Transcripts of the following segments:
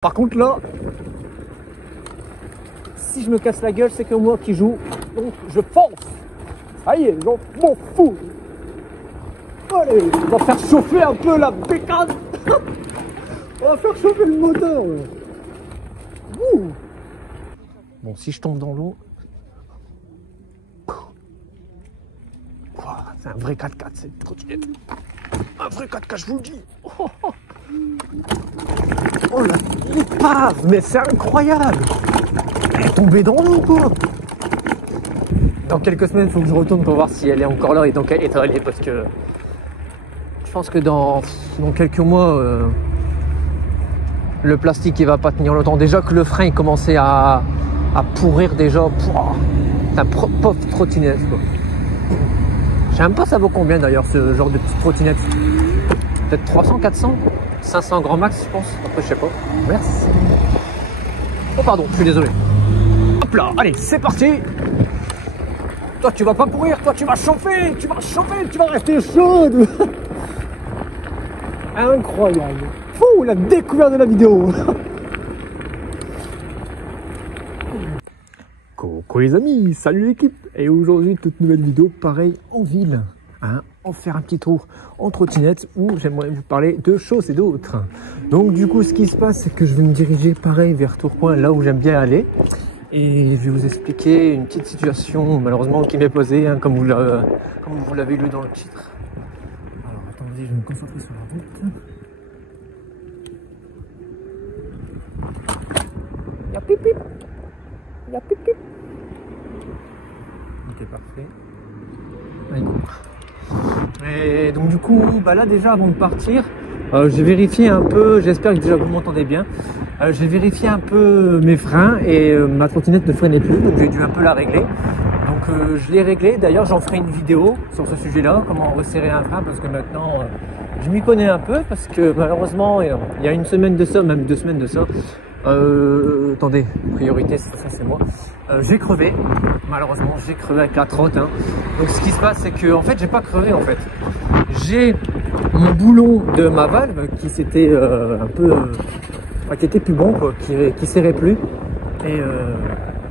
Par contre là, si je me casse la gueule, c'est que moi qui joue, donc je fonce. Ça y est, j'en m'en fous. Allez, on va faire chauffer un peu la bécane. On va faire chauffer le moteur. Ouh. Bon, si je tombe dans l'eau, c'est un vrai 4x4, cette trottinette. Un vrai 4x4, je vous le dis. Oh la épave, mais c'est incroyable. Elle est tombée dans l'eau, quoi. Dans quelques semaines, il faut que je retourne pour voir si elle est encore là et dans quel état elle est, parce que je pense que dans quelques mois, le plastique il va pas tenir longtemps. Déjà que le frein il commençait à pourrir déjà. C'est un pauvre trottinette, quoi. Je sais même pas ça vaut combien d'ailleurs ce genre de petite trottinette. Peut-être 300, 400, 500 grand max, je pense. Après, je sais pas. Merci. Oh, pardon, je suis désolé. Hop là, allez, c'est parti. Toi, tu vas pas pourrir, toi, tu vas chauffer, tu vas rester chaude. Incroyable. Fou, la découverte de la vidéo. Coucou les amis, salut l'équipe. Et aujourd'hui, toute nouvelle vidéo, pareil, en ville. Hein, en faire un petit tour en trottinette où j'aimerais vous parler de choses et d'autres. Donc du coup ce qui se passe c'est que je vais me diriger pareil vers Tourcoing, là où j'aime bien aller, et je vais vous expliquer une petite situation malheureusement qui m'est posée, hein, comme vous l'avez lu dans le titre. Alors attendez, je vais me concentrer sur la route. Il y a pip pip, il y a pip pip. Ok, parfait. Allez, go. Et donc du coup, bah là déjà avant de partir, j'ai vérifié un peu, j'espère que déjà vous m'entendez bien, j'ai vérifié un peu mes freins et ma trottinette ne freinait plus, donc j'ai dû un peu la régler. Donc je l'ai réglé, d'ailleurs j'en ferai une vidéo sur ce sujet-là, comment resserrer un frein, parce que maintenant je m'y connais un peu, parce que malheureusement il y a une semaine de ça, même 2 semaines de ça, attendez, priorité ça c'est moi, j'ai crevé, malheureusement j'ai crevé avec la trotte, hein. Donc ce qui se passe c'est que en fait j'ai pas crevé en fait, j'ai mon boulon de ma valve qui s'était un peu qui était plus bon quoi, qui serrait plus, et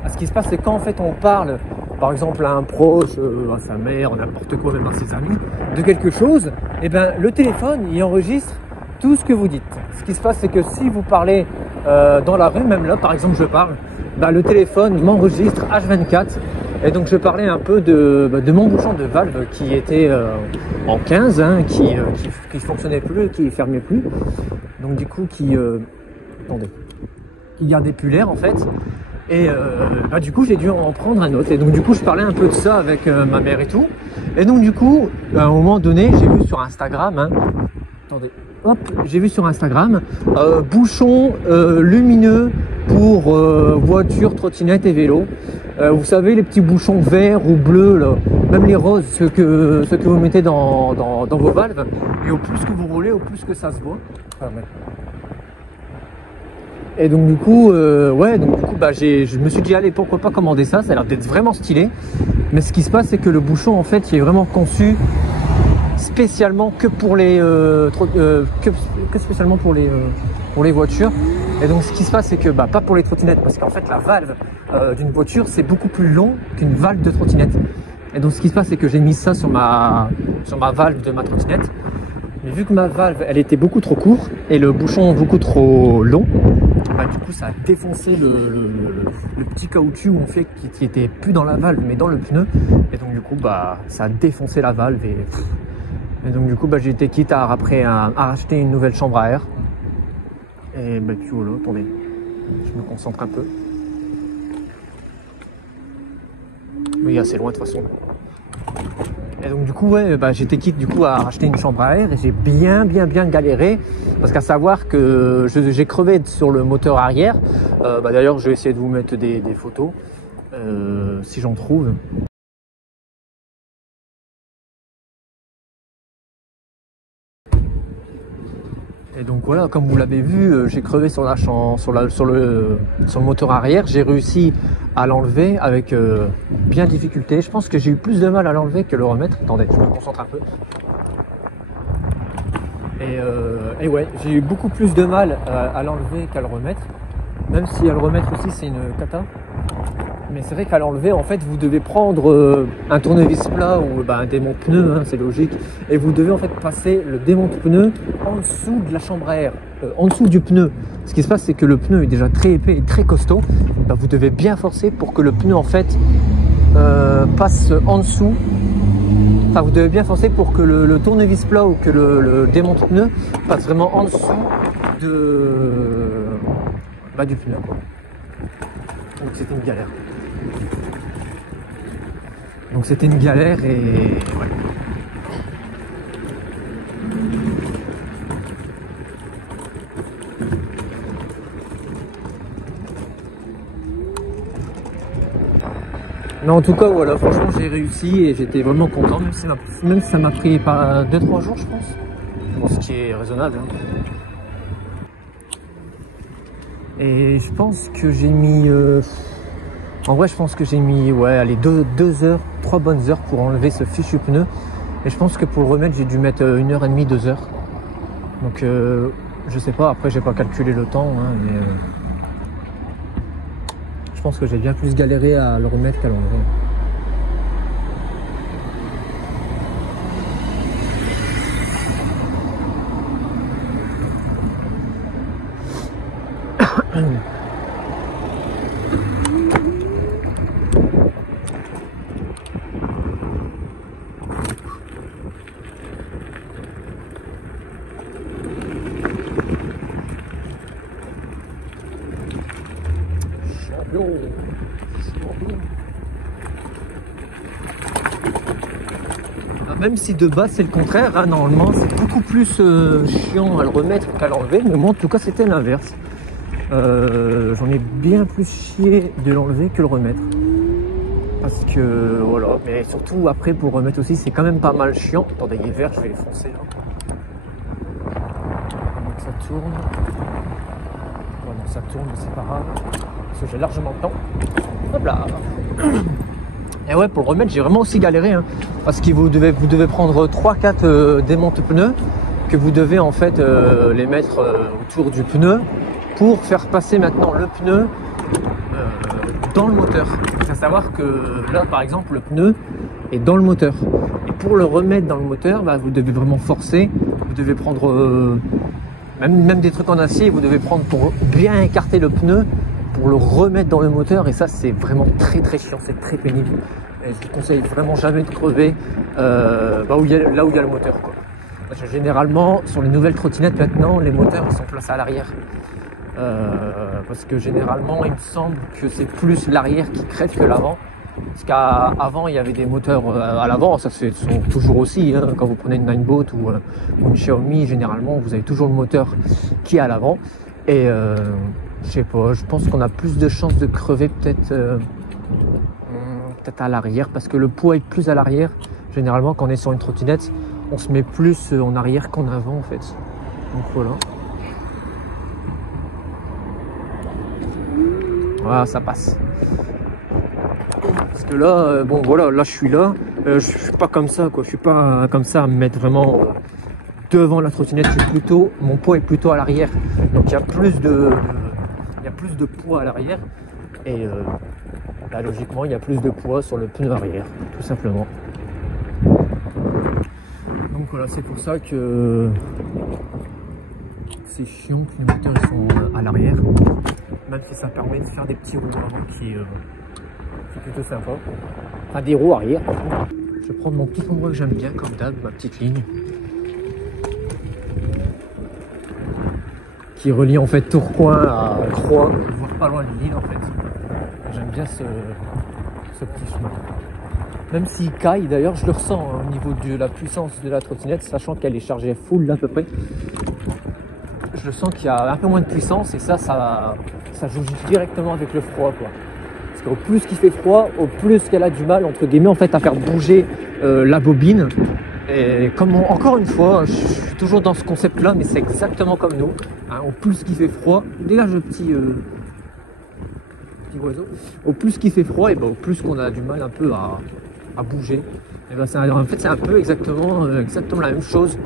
ce qui se passe c'est quand en fait on parle par exemple à un proche, à sa mère, n'importe quoi, même à ses amis, de quelque chose, et ben le téléphone il enregistre tout ce que vous dites. Ce qui se passe c'est que si vous parlez dans la rue, même là par exemple je parle, bah, le téléphone m'enregistre H24, et donc je parlais un peu de mon bouchon de valve qui était en 15, hein, qui fonctionnait plus, qui fermait plus, donc du coup qui gardait plus l'air en fait, et bah, du coup j'ai dû en prendre un autre, et donc du coup je parlais un peu de ça avec ma mère et tout, et donc du coup à un moment donné j'ai vu sur Instagram, hein, attendez, hop, j'ai vu sur Instagram bouchon lumineux pour voiture, trottinette et vélo. Vous savez les petits bouchons verts ou bleus là, même les roses, ceux que vous mettez dans vos valves, et au plus que vous roulez, au plus que ça se voit. Et donc du coup, bah, je me suis dit allez, pourquoi pas commander ça, ça a l'air d'être vraiment stylé. Mais ce qui se passe c'est que le bouchon en fait il est vraiment conçu spécialement que pour les spécialement pour les voitures. Et donc ce qui se passe c'est que bah, pas pour les trottinettes, parce qu'en fait la valve d'une voiture c'est beaucoup plus long qu'une valve de trottinette. Et donc ce qui se passe c'est que j'ai mis ça sur ma valve de ma trottinette, mais vu que ma valve elle était beaucoup trop courte et le bouchon beaucoup trop long, bah, du coup ça a défoncé le petit caoutchouc en fait qui était plus dans la valve mais dans le pneu, et donc du coup bah ça a défoncé la valve, et donc du coup bah, j'ai été quitte à racheter une nouvelle chambre à air. Et bah puis voilà, attendez, je me concentre un peu. Oui, assez loin de toute façon. Et donc du coup ouais, bah, j'étais quitte du coup à racheter une chambre à air, et j'ai bien galéré, parce qu'à savoir que j'ai crevé sur le moteur arrière. Bah, d'ailleurs je vais essayer de vous mettre des photos si j'en trouve. Et donc voilà, comme vous l'avez vu, j'ai crevé sur le moteur arrière. J'ai réussi à l'enlever avec bien difficulté. Je pense que j'ai eu plus de mal à l'enlever que le remettre. Attendez, je me concentre un peu. Et ouais, j'ai eu beaucoup plus de mal à l'enlever qu'à le remettre. Même si à le remettre aussi c'est une cata. Mais c'est vrai qu'à l'enlever, en fait, vous devez prendre un tournevis plat ou un démon pneu, hein, c'est logique. Et vous devez en fait passer le démon pneu en dessous de la chambre à air, en dessous du pneu. Ce qui se passe, c'est que le pneu est déjà très épais et très costaud. Bah, vous devez bien forcer pour que le pneu en fait passe en dessous. Enfin, vous devez bien forcer pour que le tournevis plat ou que le démonte pneu passe vraiment en dessous du pneu, quoi. Donc c'était une galère. Et ouais. Mais en tout cas, voilà, franchement, j'ai réussi et j'étais vraiment content, même si ça m'a pris pas 2-3 jours, je pense. Bon, ce qui est raisonnable. Hein. Et je pense que j'ai mis... En vrai, je pense que j'ai mis 2 heures, 3 bonnes heures pour enlever ce fichu pneu. Et je pense que pour le remettre, j'ai dû mettre 1h30, 2 heures. Donc, je sais pas, après, j'ai pas calculé le temps, hein, mais... je pense que j'ai bien plus galéré à le remettre qu'à l'enlever. Même si de base c'est le contraire, hein, normalement c'est beaucoup plus chiant à le remettre qu'à l'enlever, mais moi en tout cas c'était l'inverse. J'en ai bien plus chié de l'enlever que le remettre. Parce que voilà, mais surtout après pour remettre aussi c'est quand même pas mal chiant. Attendez, il est vert, je vais les foncer là. Donc ça tourne. Bon, donc ça tourne, mais c'est pas grave. Parce que j'ai largement le temps. Hop là. Et ouais, pour le remettre, j'ai vraiment aussi galéré, hein, parce que vous devez prendre 3-4 démonte pneus que vous devez en fait les mettre autour du pneu pour faire passer maintenant le pneu dans le moteur. Il faut savoir que là, par exemple, le pneu est dans le moteur. Et pour le remettre dans le moteur, bah, vous devez vraiment forcer. Vous devez prendre même des trucs en acier, vous devez prendre pour bien écarter le pneu pour le remettre dans le moteur, et ça c'est vraiment très chiant, c'est très pénible. Et je vous conseille vraiment jamais de crever là où il y a le moteur, quoi. Parce que généralement sur les nouvelles trottinettes maintenant, les moteurs ils sont placés à l'arrière. Parce que généralement il me semble que c'est plus l'arrière qui crève que l'avant. Parce qu'avant il y avait des moteurs à l'avant, ça se sont toujours aussi, hein, quand vous prenez une Ninebot ou une Xiaomi, généralement vous avez toujours le moteur qui est à l'avant. Et je sais pas, je pense qu'on a plus de chances de crever peut-être à l'arrière, parce que le poids est plus à l'arrière. Généralement quand on est sur une trottinette, on se met plus en arrière qu'en avant en fait. Donc voilà. Voilà, ça passe. Parce que là, bon voilà, là je suis là, je suis pas comme ça, quoi. Je suis pas comme ça à me mettre vraiment devant la trottinette. Mon poids est plutôt à l'arrière. Donc il y a plus de poids à l'arrière. Et là, logiquement, il y a plus de poids sur le pneu arrière, tout simplement. Donc voilà, c'est pour ça que c'est chiant que les moteurs ils sont à l'arrière. Même si ça permet de faire des petits roues avant qui est plutôt sympa. Enfin, des roues arrière. Je vais prendre mon petit endroit que j'aime bien, comme d'hab, ma petite ligne. Qui relie en fait Tourcoing à Croix, voire pas loin de Lille en fait. J'aime bien ce petit chemin. Même s'il caille, d'ailleurs je le ressens hein, au niveau de la puissance de la trottinette, sachant qu'elle est chargée full à peu près. Je le sens qu'il y a un peu moins de puissance, et ça joue directement avec le froid, quoi. Parce qu'au plus qu'il fait froid, au plus qu'elle a du mal entre guillemets en fait à faire bouger la bobine. Et comme encore une fois, je suis toujours dans ce concept là, mais c'est exactement comme nous, hein, au plus qu'il fait froid, dégage le petit oiseau, au plus qu'il fait froid, et ben, au plus qu'on a du mal un peu à bouger. Et ben en fait, c'est un peu exactement la même chose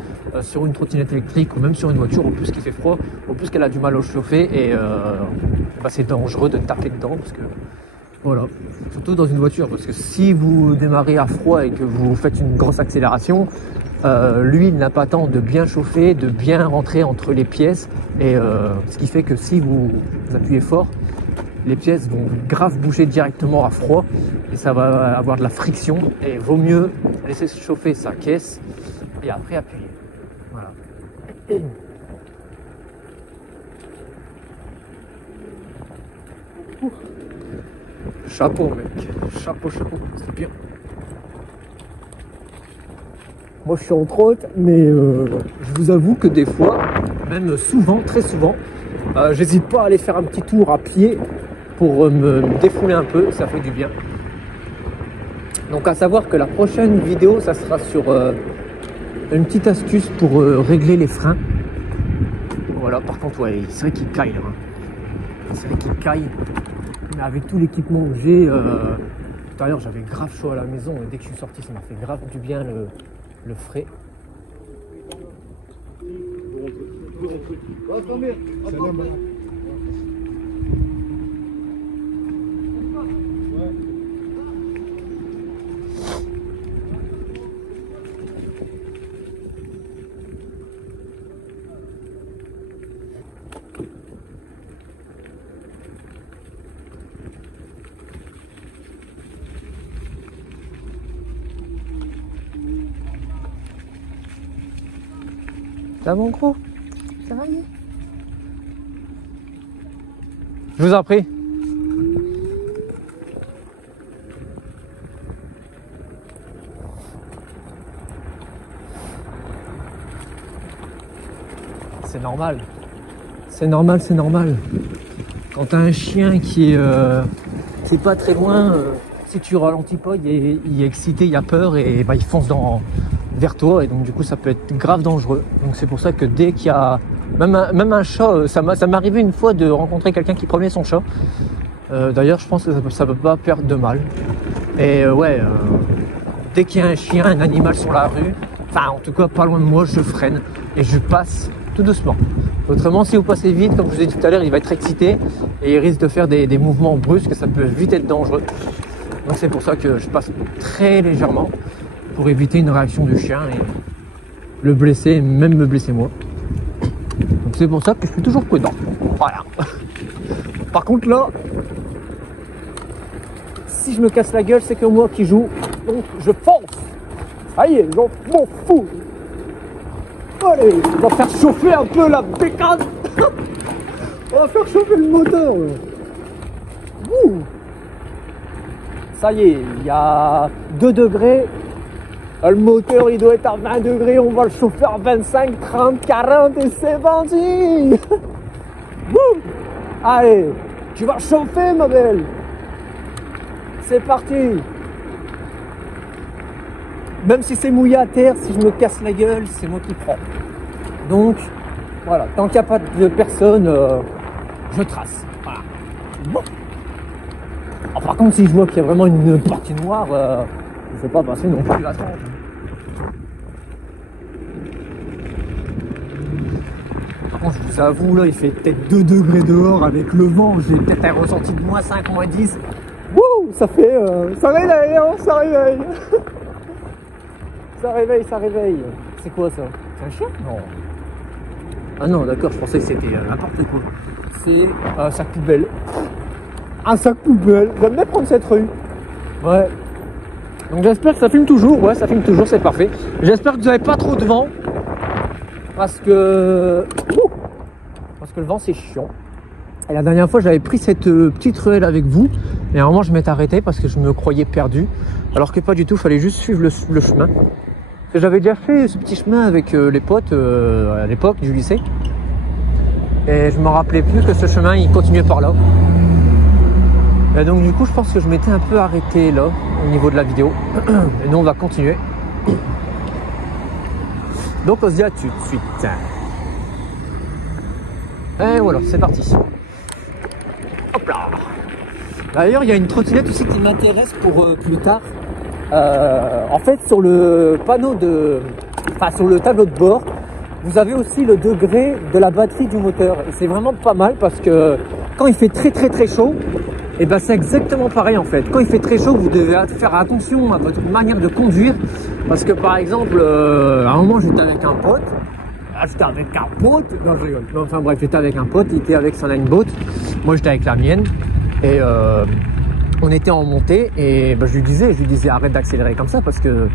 sur une trottinette électrique ou même sur une voiture. Au plus qu'il fait froid, au plus qu'elle a du mal à chauffer et c'est dangereux de taper dedans parce que voilà, surtout dans une voiture, parce que si vous démarrez à froid et que vous faites une grosse accélération, lui il n'a pas le temps de bien chauffer, de bien rentrer entre les pièces et ce qui fait que si vous appuyez fort, les pièces vont grave bouger directement à froid et ça va avoir de la friction et vaut mieux laisser chauffer sa caisse et après appuyer. Voilà. Chapeau mec, chapeau, c'est bien. Moi je suis en trotte, mais je vous avoue que des fois, même souvent, très souvent, j'hésite pas à aller faire un petit tour à pied pour me défouler un peu, ça fait du bien. Donc à savoir que la prochaine vidéo, ça sera sur une petite astuce pour régler les freins. Voilà, par contre, ouais, c'est vrai qu'il caille là. C'est vrai qu'il caille. Mais avec tout l'équipement que j'ai, tout à l'heure j'avais grave chaud à la maison et dès que je suis sorti, ça m'a fait grave du bien le frais. Ça va mon gros? Ça va mieux? Je vous en prie. C'est normal. C'est normal, c'est normal. Quand t'as un chien qui est pas très loin, si tu ralentis pas, il est excité, il a peur et il fonce vers toi et donc du coup ça peut être grave dangereux. Donc c'est pour ça que dès qu'il y a même un chat, ça m'est arrivé une fois de rencontrer quelqu'un qui promenait son chat. D'ailleurs je pense que ça peut pas perdre de mal. Et dès qu'il y a un chien, un animal sur la rue, enfin en tout cas pas loin de moi, je freine et je passe tout doucement. Autrement, si vous passez vite, comme je vous ai dit tout à l'heure, il va être excité et il risque de faire des mouvements brusques, ça peut vite être dangereux. Donc c'est pour ça que je passe très légèrement pour éviter une réaction du chien et le blesser, même me blesser moi. Donc c'est pour ça que je suis toujours prudent. Voilà. Par contre là, si je me casse la gueule, c'est que moi qui joue, donc je fonce. Allez, j'en m'en fous. Allez, on va faire chauffer un peu la bécane. On va faire chauffer le moteur. Ouh. Ça y est, il y a 2 degrés. Le moteur il doit être à 20 degrés, on va le chauffer à 25, 30, 40 et c'est parti. Boum. Allez, tu vas chauffer ma belle. C'est parti. Même si c'est mouillé à terre, si je me casse la gueule, c'est moi qui prends. Donc, voilà, tant qu'il n'y a pas de personne, je trace. Voilà. Bon. Alors, par contre, si je vois qu'il y a vraiment une partie noire, je ne vais pas passer non plus la tranche. Par contre, je vous avoue, là, il fait peut-être 2 degrés dehors avec le vent. J'ai peut-être un ressenti de moins 5, moins 10. Wouh, ça fait... ça réveille, hein, ça réveille. Ça réveille. C'est quoi ça? C'est un chien? Non. Ah non, d'accord, je pensais que c'était n'importe quoi. C'est un sac poubelle. Un sac poubelle. J'aime bien prendre cette rue. Ouais. Donc j'espère que ça filme toujours. Ouais, ça filme toujours, c'est parfait. J'espère que vous n'avez pas trop de vent. Parce que le vent c'est chiant. Et la dernière fois j'avais pris cette petite ruelle avec vous. Et à un moment je m'étais arrêté parce que je me croyais perdu. Alors que pas du tout, il fallait juste suivre le chemin. J'avais déjà fait ce petit chemin avec les potes à l'époque du lycée. Et je me rappelais plus que ce chemin il continuait par là. Et donc du coup je pense que je m'étais un peu arrêté là au niveau de la vidéo. Et nous on va continuer. Donc on se dit à tout de suite. Et voilà, c'est parti. Hop là. D'ailleurs il y a une trottinette aussi qui m'intéresse pour plus tard. En fait, sur le panneau sur le tableau de bord, vous avez aussi le degré de la batterie du moteur. Et c'est vraiment pas mal parce que quand il fait très chaud, et ben c'est exactement pareil en fait. Quand il fait très chaud, vous devez faire attention à votre manière de conduire. Parce que par exemple, à un moment j'étais avec un pote. Non, je rigole. Non, enfin bref, j'étais avec un pote, il était avec son lineboat. Moi j'étais avec la mienne. Et on était en montée et je lui disais arrête d'accélérer comme ça parce que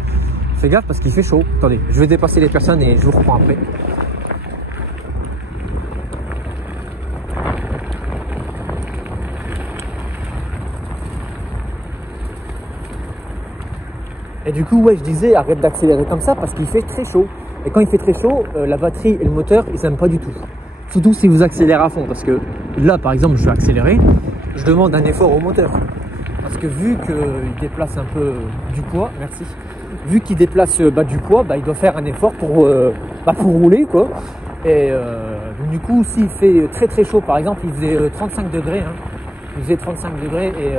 fais gaffe parce qu'il fait chaud. Attendez, je vais dépasser les personnes et je vous reprends après. Et du coup, ouais, je disais arrête d'accélérer comme ça parce qu'il fait très chaud. Et quand il fait très chaud, la batterie et le moteur, ils n'aiment pas du tout. Surtout si vous accélérez à fond. Parce que là, par exemple, je vais accélérer, je demande un effort au moteur. Parce que vu qu'il déplace un peu du poids, merci. Vu qu'il déplace du poids, il doit faire un effort pour rouler, quoi. Et donc, du coup, s'il fait très chaud, par exemple, il faisait 35 degrés. Hein. Il faisait 35 degrés et...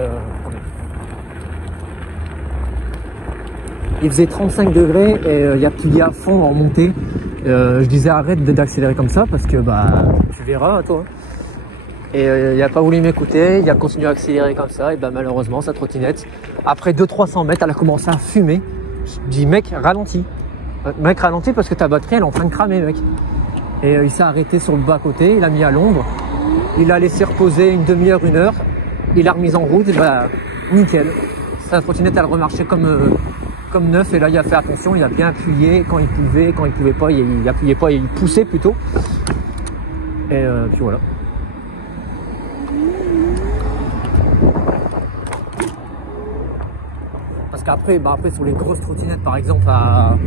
il faisait 35 degrés et il appuyait à fond en montée. Je disais arrête d'accélérer comme ça parce que tu verras toi. Et il n'a pas voulu m'écouter, il a continué à accélérer comme ça et malheureusement sa trottinette, après 200-300 mètres, elle a commencé à fumer. Je dis mec ralentis. Mec ralentis parce que ta batterie elle est en train de cramer mec. Et il s'est arrêté sur le bas côté, il a mis à l'ombre, il a laissé reposer une demi-heure, 1 heure, il a remis en route et nickel. Sa trottinette elle remarchait comme neuf et là il a fait attention, il a bien appuyé quand il pouvait pas, il appuyait pas, il poussait plutôt. Et puis voilà. Parce qu'après, sur les grosses trottinettes par exemple à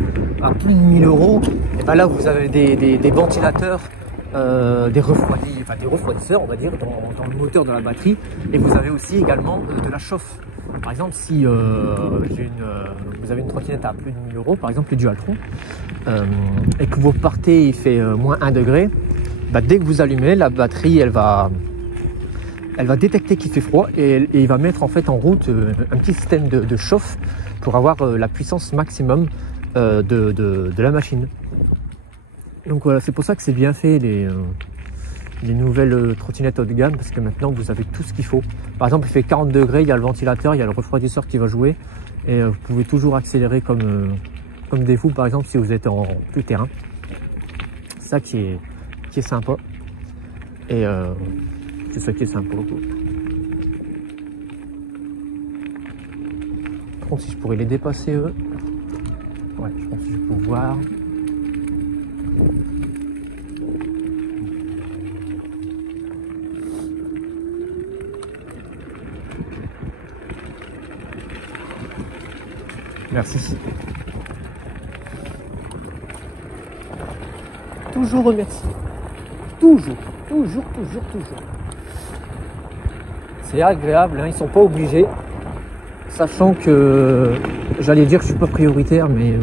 plus de 1000 €, et là vous avez des ventilateurs, des refroidisseurs on va dire dans le moteur de la batterie, et vous avez aussi également de la chauffe. Par exemple, si vous avez une trottinette à plus de 1000 € par exemple le Dualtron, et que vous partez, il fait moins 1 degré, dès que vous allumez, la batterie elle va détecter qu'il fait froid et il va mettre en fait en route un petit système de chauffe pour avoir la puissance maximum de la machine. Donc voilà, c'est pour ça que c'est bien fait les nouvelles trottinettes haut de gamme, parce que maintenant vous avez tout ce qu'il faut. Par exemple, il fait 40 degrés, il y a le ventilateur, il y a le refroidisseur qui va jouer et vous pouvez toujours accélérer comme des fous, par exemple si vous êtes en tout terrain. C'est ça qui est sympa. Et c'est ça qui est sympa. Par contre, si je pourrais les dépasser eux. Ouais, je pense que je vais pouvoir. Merci. Toujours remercier. Toujours. C'est agréable, hein, ils sont pas obligés. Sachant que, j'allais dire que je suis pas prioritaire, mais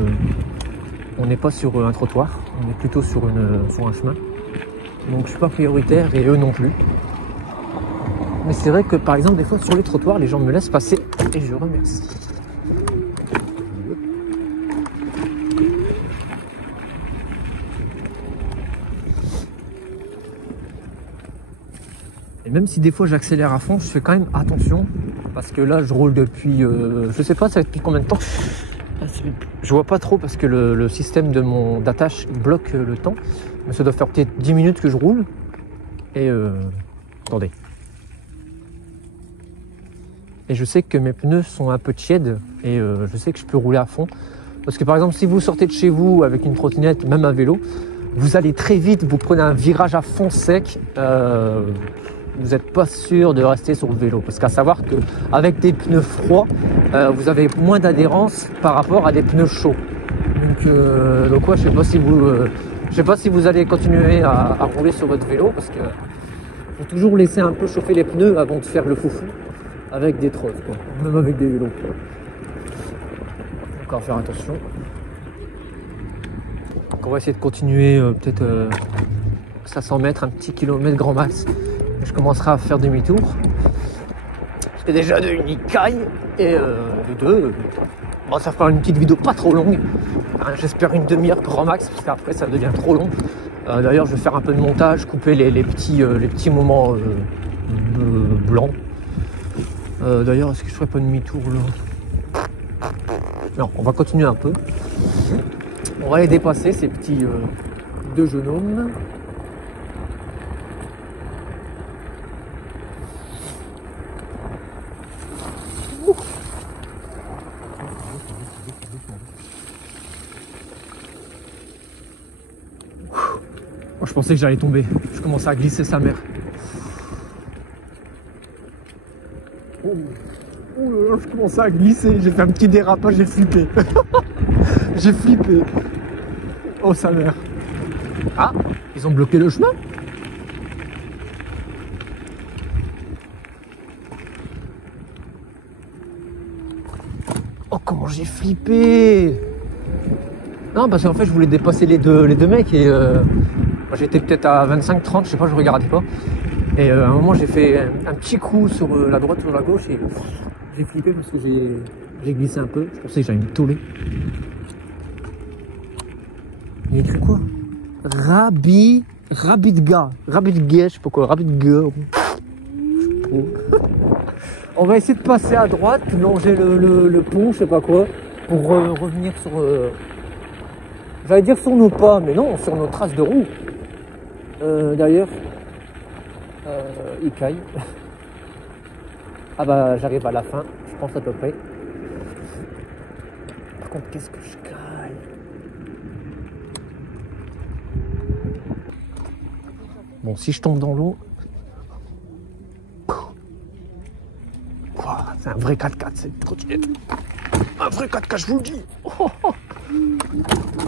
on n'est pas sur un trottoir, on est plutôt sur un chemin. Donc je suis pas prioritaire et eux non plus. Mais c'est vrai que par exemple des fois sur les trottoirs, les gens me laissent passer et je remercie. Et même si des fois j'accélère à fond, je fais quand même attention. Parce que là je roule depuis, je sais pas ça fait depuis combien de temps. Je vois pas trop parce que le système d'attache bloque le temps. Mais ça doit faire peut-être 10 minutes que je roule. Et attendez. Et je sais que mes pneus sont un peu tièdes. Et je sais que je peux rouler à fond. Parce que par exemple si vous sortez de chez vous avec une trottinette, même à vélo, vous allez très vite, vous prenez un virage à fond sec. Vous n'êtes pas sûr de rester sur le vélo, parce qu'à savoir qu'avec des pneus froids, vous avez moins d'adhérence par rapport à des pneus chauds. Donc ouais, je sais pas si vous allez continuer à rouler sur votre vélo, parce que faut toujours laisser un peu chauffer les pneus avant de faire le foufou avec des trotts, quoi. Même avec des vélos. Encore faire attention. Donc on va essayer de continuer peut-être 500 mètres, un petit kilomètre grand max. Je commencerai à faire demi-tour. Parce que déjà de une, il caille, et de deux, On va faire une petite vidéo pas trop longue. Hein, j'espère une demi-heure grand max, parce qu'après ça devient trop long. D'ailleurs, je vais faire un peu de montage, couper les petits moments blancs. D'ailleurs, est-ce que je ferais pas demi-tour là? Non, on va continuer un peu. On va les dépasser, ces petits deux jeunes hommes. Oh, je pensais que j'allais tomber. Je commençais à glisser sa mère. Oh, je commençais à glisser. J'ai fait un petit dérapage, j'ai flippé. J'ai flippé. Oh, sa mère. Ah, ils ont bloqué le chemin. Oh, comment j'ai flippé. Non, parce qu'en fait, je voulais dépasser les deux mecs et j'étais peut-être à 25-30, je sais pas, je regardais pas. Et à un moment, j'ai fait un petit coup sur la droite, sur la gauche et j'ai flippé parce que j'ai glissé un peu. Je pensais que j'allais me toller. Il y a écrit quoi? Rabbit gars, je sais pas quoi, rabbit gars. On va essayer de passer à droite, longer le pont, je sais pas quoi, pour revenir sur... j'allais dire sur nos pas, mais non, sur nos traces de roue. D'ailleurs, il caille. Ah bah j'arrive à la fin, je pense à peu près. Par contre, qu'est-ce que je caille? Bon, si je tombe dans l'eau... C'est un vrai 4x4, cette trottinette. Un vrai 4x4, je vous le dis. Oh, oh.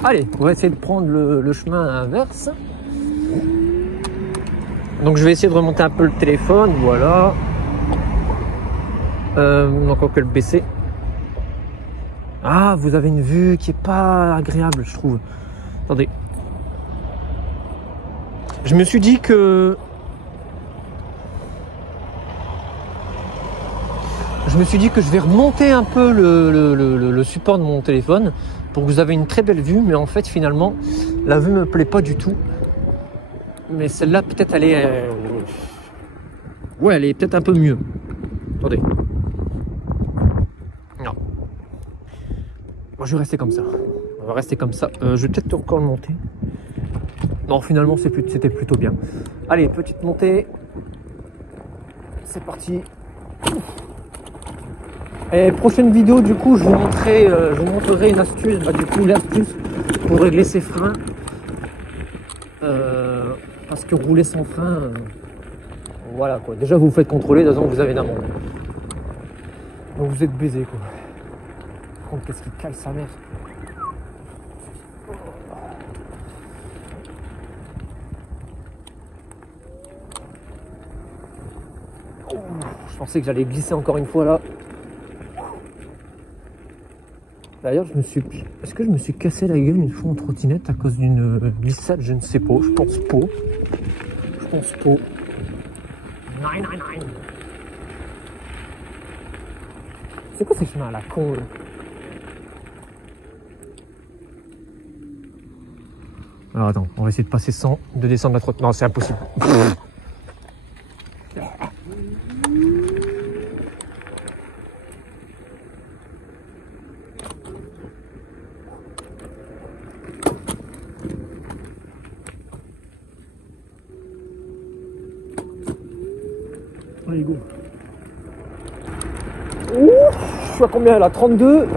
Allez, on va essayer de prendre le chemin inverse. Donc je vais essayer de remonter un peu le téléphone, voilà. Donc on peut le baisser. Ah, vous avez une vue qui est pas agréable, je trouve. Attendez. Je me suis dit que... je vais remonter un peu le support de mon téléphone pour que vous avez une très belle vue, mais en fait finalement la vue me plaît pas du tout. Mais celle-là peut-être elle est... ouais, elle est peut-être un peu mieux. Attendez. Non. Moi je vais rester comme ça. On va rester comme ça. Je vais peut-être encore le monter. Non, finalement c'était plutôt bien. Allez, petite montée. C'est parti. Et prochaine vidéo, du coup, je vous montrerai une astuce, du coup, l'astuce pour régler ses freins. Parce que rouler sans frein, voilà quoi. Déjà, vous vous faites contrôler, de toute façon, vous avez d'amende. Donc vous êtes baisé quoi. Par contre, qu'est-ce qui cale sa mère? Oh, je pensais que j'allais glisser encore une fois là. D'ailleurs, est-ce que je me suis cassé la gueule une fois en trottinette à cause d'une glissade? Je ne sais pas, je pense pas. Je pense pas. Non. C'est quoi ces chemins à la con là? Alors attends, on va essayer de passer sans, de descendre la trottinette. Non, c'est impossible. Allez, go. Ouh, je suis à combien là? 32.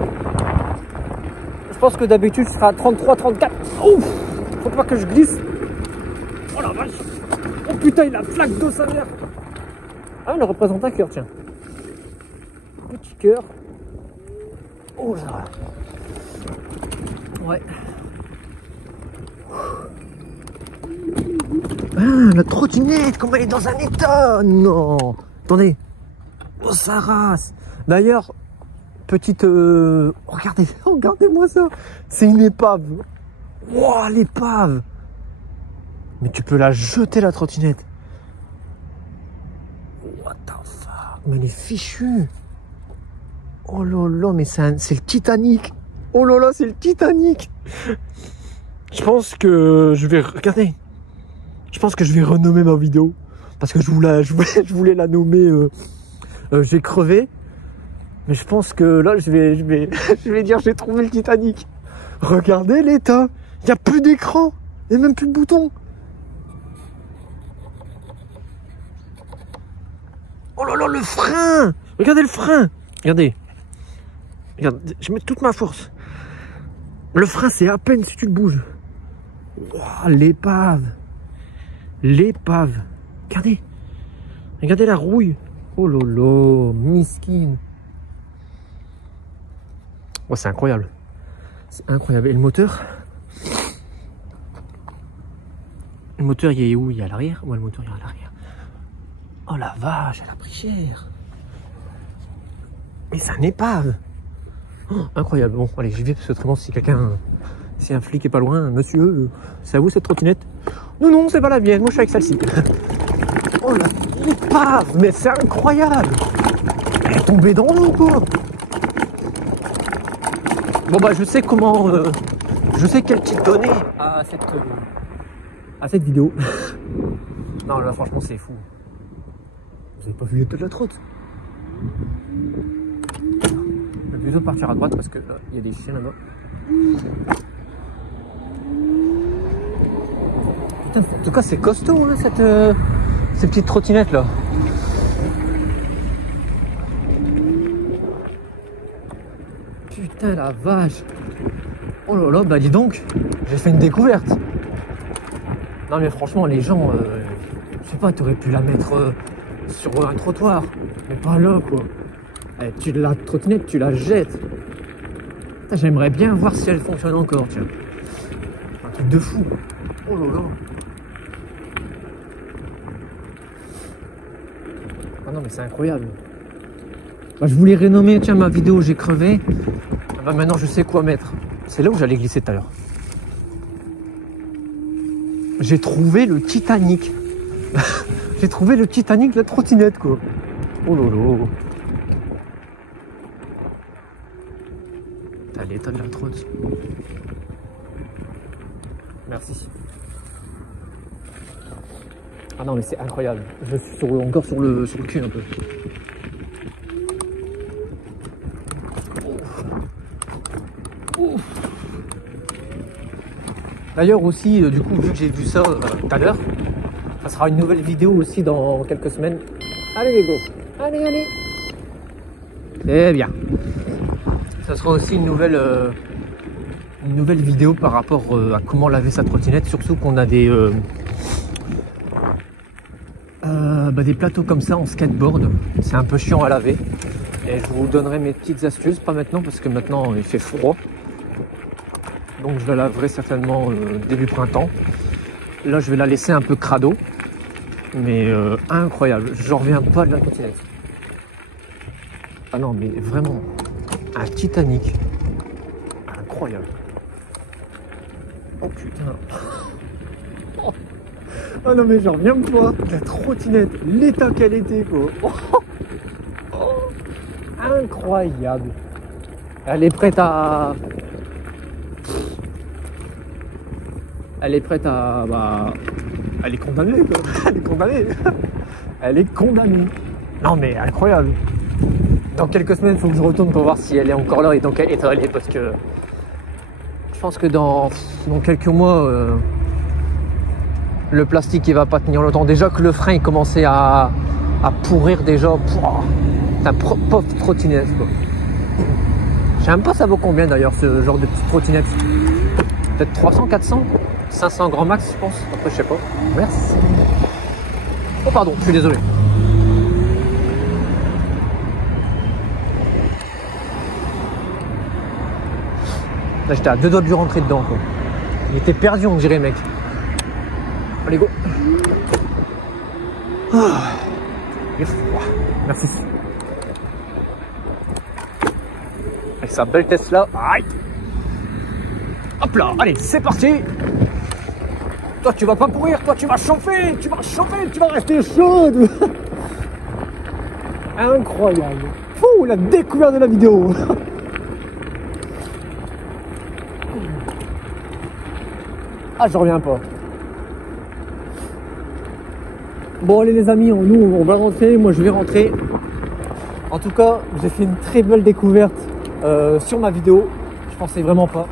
Je pense que d'habitude je serai à 33, 34. Ouf, faut pas que je glisse. Oh la vache. Oh putain, il a flaque d'eau sa mère. Ah, il représente un cœur, tiens. Petit cœur. Oh là. Ouais. Ah, la trottinette, comme elle est dans un état. Non. Attendez. Oh, sa race. D'ailleurs, petite... regardez-moi ça. C'est une épave. Wow, l'épave. Mais tu peux la jeter, la trottinette. What the fuck. Mais elle est fichue. Oh là là, mais c'est le Titanic. Oh là là, c'est le Titanic. Je pense que je vais... Regardez. Je pense que je vais renommer ma vidéo. Parce que je voulais la nommer J'ai crevé. Mais je pense que là, je vais dire j'ai trouvé le Titanic. Regardez l'état. Il n'y a plus d'écran. Et même plus de bouton. Oh là là, le frein. Regardez le frein. Regardez. Regarde, je mets toute ma force. Le frein, c'est à peine si tu le bouges. Wow, l'épave. L'épave. Regardez. Regardez la rouille. Oh là là, miskin. Oh, c'est incroyable. C'est incroyable. Et le moteur? Le moteur, il est où? Il est à l'arrière? Ouais, le moteur, il est à l'arrière. Oh la vache, elle a pris cher. Mais c'est un épave. Oh, incroyable. Bon, allez, j'y vais parce que autrement, si un flic est pas loin, monsieur, c'est à vous cette trottinette? Non, non, c'est pas la mienne. Moi, je suis avec celle-ci. Oh la épave, mais c'est incroyable. Elle est tombée dans l'eau, quoi. Bon, bah, je sais comment... je sais quel titre donner à cette vidéo. Non, là, franchement, c'est fou. Vous avez pas vu l'état de la trotte? Je vais plutôt partir à droite parce que là, il y a des chiens là-bas. Putain, en tout cas, c'est costaud, hein, ces petites trottinettes là. Putain, la vache. Oh là là, bah dis donc, j'ai fait une découverte. Non mais franchement, les gens, je sais pas, t'aurais pu la mettre sur un trottoir, mais pas là quoi. La trottinette, tu la jettes. J'aimerais bien voir si elle fonctionne encore, tiens. Un truc de fou. Oh là là. Ah non mais c'est incroyable. Bah, je voulais renommer, tiens, ma vidéo j'ai crevé. Bah, maintenant je sais quoi mettre. C'est là où j'allais glisser tout à l'heure. J'ai trouvé le Titanic. J'ai trouvé le Titanic de la trottinette quoi. Oh là là. T'as l'état de la trotte. Merci. Ah non mais c'est incroyable. Je suis encore sur le cul un peu. D'ailleurs aussi, du coup, vu que j'ai vu ça tout à l'heure, ça sera une nouvelle vidéo aussi dans quelques semaines. Allez les gars, allez, allez. Eh bien, ça sera aussi une nouvelle vidéo par rapport à comment laver sa trottinette, surtout qu'on a des plateaux comme ça en skateboard. C'est un peu chiant à laver. Et je vous donnerai mes petites astuces, pas maintenant parce que maintenant il fait froid. Donc je la laverai certainement début printemps. Là je vais la laisser un peu crado. Mais incroyable, j'en reviens pas de la trottinette. Ah non mais vraiment, un Titanic. Incroyable. Oh putain. Oh non mais j'en reviens pas. La trottinette, l'état qu'elle était quoi. Incroyable. Elle est prête à... Elle est prête à... Bah... Elle est condamnée quoi. Elle est condamnée. Elle est condamnée. Non mais incroyable. Dans quelques semaines, il faut que je retourne pour voir si elle est encore là et dans quel état elle est. Parce que... Je pense que dans quelques mois... Le plastique il va pas tenir longtemps. Déjà que le frein il commençait à pourrir déjà. C'est un pauvre trottinette quoi. Je sais même pas ça vaut combien d'ailleurs ce genre de petite trottinette. Peut-être 300, 400, 500 grand max je pense. Après je sais pas. Merci. Oh pardon, je suis désolé. Là j'étais à 2 doigts de lui rentrer dedans quoi. Il était perdu on dirait mec. Allez go. Il est froid. Merci. Avec sa belle Tesla. Aïe. Hop là, allez, c'est parti. Toi tu vas pas pourrir, toi tu vas chauffer, tu vas rester chaude. Incroyable. Pouh, la découverte de la vidéo. Ah, je reviens pas. Bon allez les amis, nous on va rentrer, moi je vais rentrer. En tout cas, j'ai fait une très belle découverte sur ma vidéo. Je pensais vraiment pas.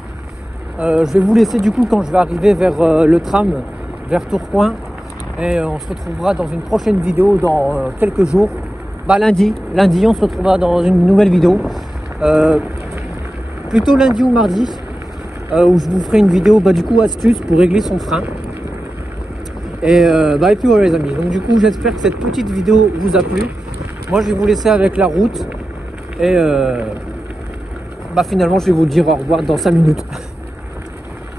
Je vais vous laisser du coup quand je vais arriver vers le tram, vers Tourcoing. Et on se retrouvera dans une prochaine vidéo dans quelques jours. Bah lundi on se retrouvera dans une nouvelle vidéo. Plutôt lundi ou mardi. Où je vous ferai une vidéo du coup astuce pour régler son frein. Et puis voilà les amis. Donc du coup j'espère que cette petite vidéo vous a plu. Moi je vais vous laisser avec la route. Et finalement je vais vous dire au revoir dans 5 minutes.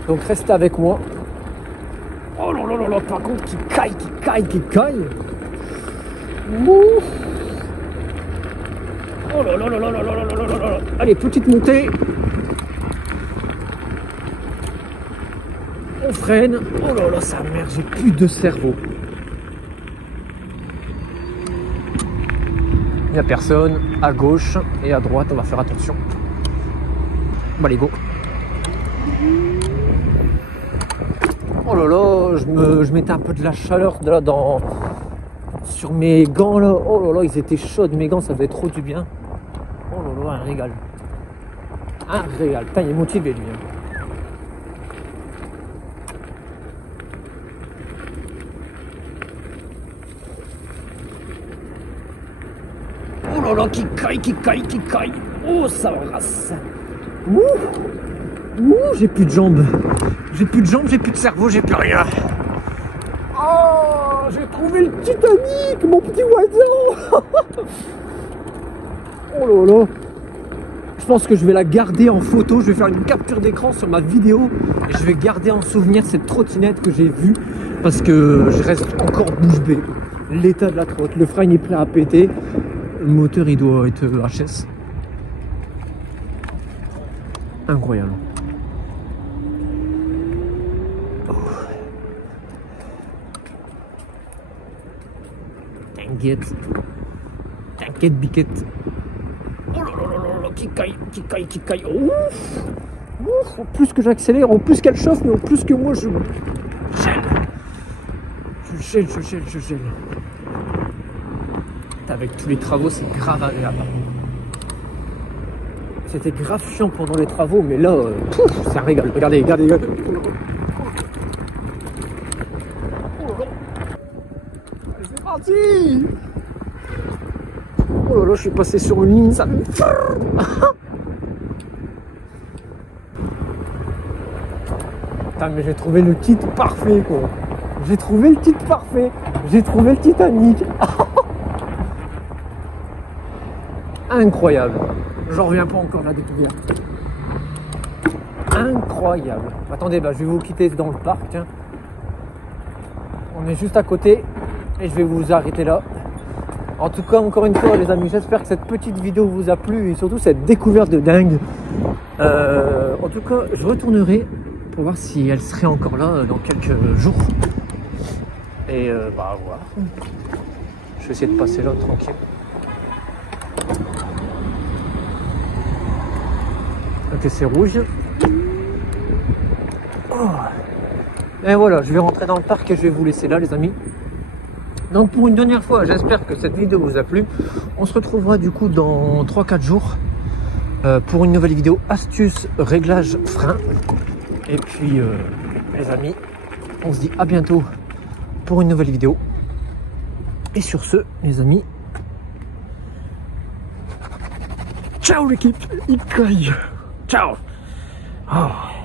Donc restez avec moi. Oh là là là là, par contre qui caille. Ouf. Oh là là là là là là là là là. Allez, petite montée. On freine. Oh là là, sa mère, j'ai plus de cerveau. Il n'y a personne. À gauche et à droite, on va faire attention. Bon, allez, go. Oh là là, je mettais un peu de la chaleur là sur mes gants là. Oh là là, ils étaient chauds, mes gants, ça faisait trop du bien. Oh là là, un régal. Un régal. Putain, il est motivé lui. Oh là là, qui caille. Oh, ça rase. Ouh, j'ai plus de jambes. J'ai plus de cerveau, j'ai plus rien. Oh, j'ai trouvé le Titanic, mon petit oiseau. Oh là là. Je pense que je vais la garder en photo. Je vais faire une capture d'écran sur ma vidéo. Et je vais garder en souvenir cette trottinette que j'ai vue. Parce que je reste encore bouche bée. L'état de la trotte. Le frein est prêt à péter. Le moteur il doit être HS. Incroyable. Oh. T'inquiète biquette. Oh là là là là, qui caille. Ouf. Ouf. En plus que j'accélère, en plus qu'elle chauffe, mais en plus que moi je gèle. Je gèle. Avec tous les travaux, c'est grave agréable. C'était grave chiant pendant les travaux, mais là, c'est un régal. Regardez. C'est parti. Oh là là, je suis passé sur une ligne, ça me... Putain, mais j'ai trouvé le kit parfait, quoi. J'ai trouvé le Titanic. Incroyable. J'en reviens pas encore de la découverte. Incroyable. Attendez, je vais vous quitter dans le parc, tiens. On est juste à côté et je vais vous arrêter là. En tout cas, encore une fois les amis, j'espère que cette petite vidéo vous a plu et surtout cette découverte de dingue. En tout cas, je retournerai pour voir si elle serait encore là dans quelques jours. Et voilà. Je vais essayer de passer là tranquille. Ok, c'est rouge. Oh. Et voilà, je vais rentrer dans le parc et je vais vous laisser là les amis. Donc pour une dernière fois, j'espère que cette vidéo vous a plu. On se retrouvera du coup dans 3-4 jours pour une nouvelle vidéo astuce réglage frein. Et puis les amis, on se dit à bientôt pour une nouvelle vidéo. Et sur ce les amis, ciao l'équipe, ciao. Oh.